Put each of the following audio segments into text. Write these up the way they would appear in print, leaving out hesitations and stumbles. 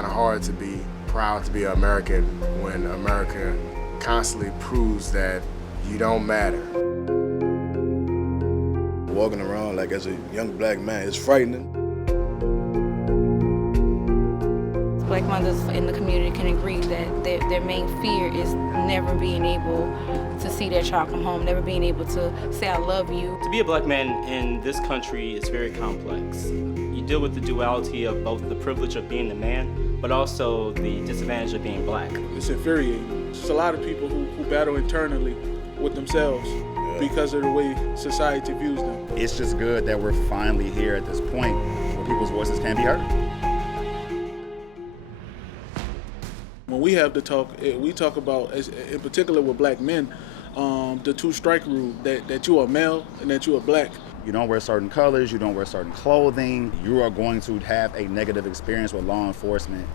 kind of hard to be proud to be an American when America constantly proves that you don't matter. Walking around like as a young black man is frightening. Black mothers in the community can agree that their main fear is never being able to see their child come home, never being able to say, I love you. To be a black man in this country is very complex. You deal with the duality of both the privilege of being a man, but also the disadvantage of being black. It's infuriating. There's a lot of people who battle internally with themselves because of the way society views them. It's just good that we're finally here at this point where people's voices can be heard. When we have the talk, we talk about, in particular with black men, the two-strike rule, that you are male and that you are black. You don't wear certain colors, you don't wear certain clothing, you are going to have a negative experience with law enforcement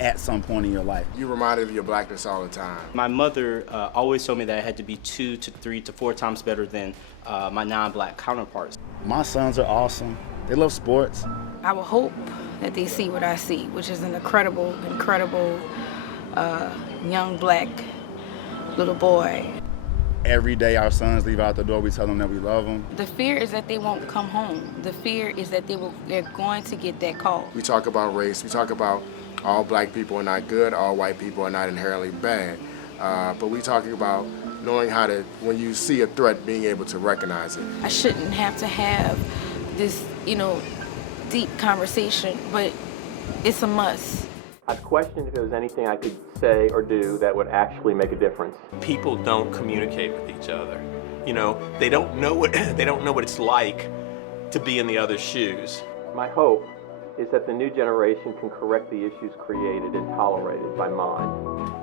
at some point in your life. You're reminded of your blackness all the time. My mother always told me that I had to be 2 to 3 to 4 times better than my non-black counterparts. My sons are awesome. They love sports. I would hope that they see what I see, which is an incredible young black little boy. Every day our sons leave out the door, we tell them that we love them. The fear is that they won't come home. The fear is that they're going to get that call. We talk about race, we talk about all black people are not good, all white people are not inherently bad. But we're talking about knowing how to, when you see a threat, being able to recognize it. I shouldn't have to have this, deep conversation, but it's a must. I've questioned if there was anything I could say or do that would actually make a difference. People don't communicate with each other. They don't know what it's like to be in the other's shoes. My hope is that the new generation can correct the issues created and tolerated by mine.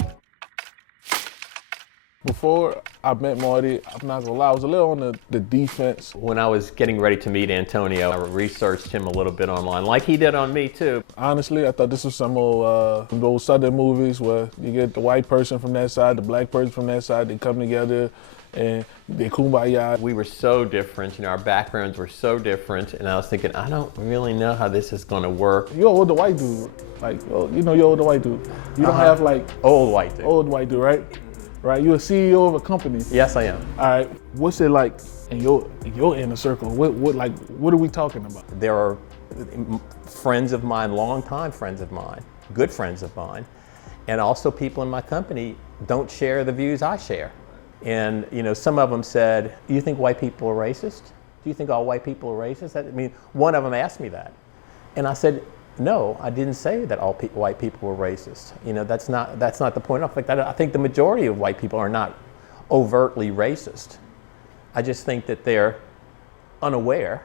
Before I met Marty, I'm not gonna lie, I was a little on the defense. When I was getting ready to meet Antonio, I researched him a little bit online, like he did on me too. Honestly, I thought this was some old those Southern movies where you get the white person from that side, the black person from that side, they come together and they kumbaya. We were so different, our backgrounds were so different, and I was thinking, I don't really know how this is gonna work. You're an older white dude, you're older white dude. You don't have old white dude. Old white dude, right? Right, you're a CEO of a company. Yes, I am. All right, what's it like in your inner circle? What are we talking about? There are friends of mine, longtime friends of mine, good friends of mine, and also people in my company don't share the views I share. And some of them said, "You think white people are racist? Do you think all white people are racist?" One of them asked me that, and I said, no, I didn't say that all white people were racist. That's not the point. I think the majority of white people are not overtly racist. I just think that they're unaware,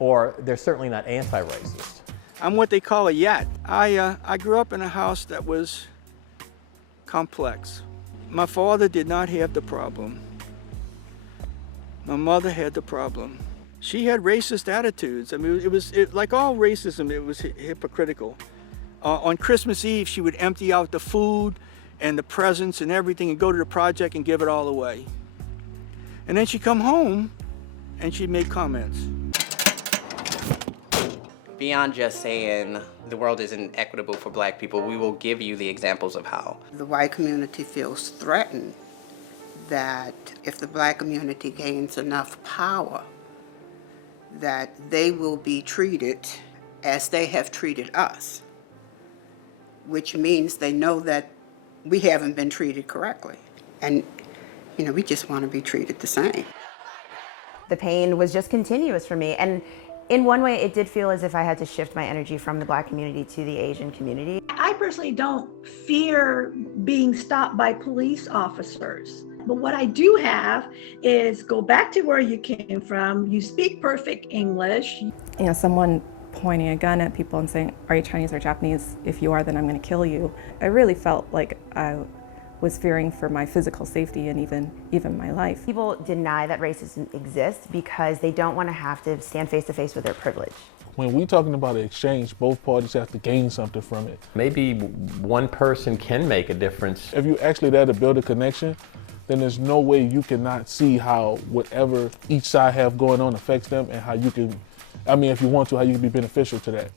or they're certainly not anti-racist. I'm what they call a yat. I grew up in a house that was complex. My father did not have the problem. My mother had the problem. She had racist attitudes. It was like all racism, it was hypocritical. On Christmas Eve, she would empty out the food and the presents and everything and go to the project and give it all away. And then she'd come home and she'd make comments. Beyond just saying the world isn't equitable for black people, we will give you the examples of how. The white community feels threatened that if the black community gains enough power, that they will be treated as they have treated us, which means they know that we haven't been treated correctly. And, we just want to be treated the same. The pain was just continuous for me. And in one way, it did feel as if I had to shift my energy from the black community to the Asian community. I personally don't fear being stopped by police officers. But what I do have is go back to where you came from. You speak perfect English. Someone pointing a gun at people and saying, "Are you Chinese or Japanese? If you are, then I'm going to kill you." I really felt like I was fearing for my physical safety and even my life. People deny that racism exists because they don't want to have to stand face to face with their privilege. When we're talking about an exchange, both parties have to gain something from it. Maybe one person can make a difference. If you're actually there to build a connection, then there's no way you cannot see how whatever each side have going on affects them and how you can, if you want to, how you can be beneficial to that.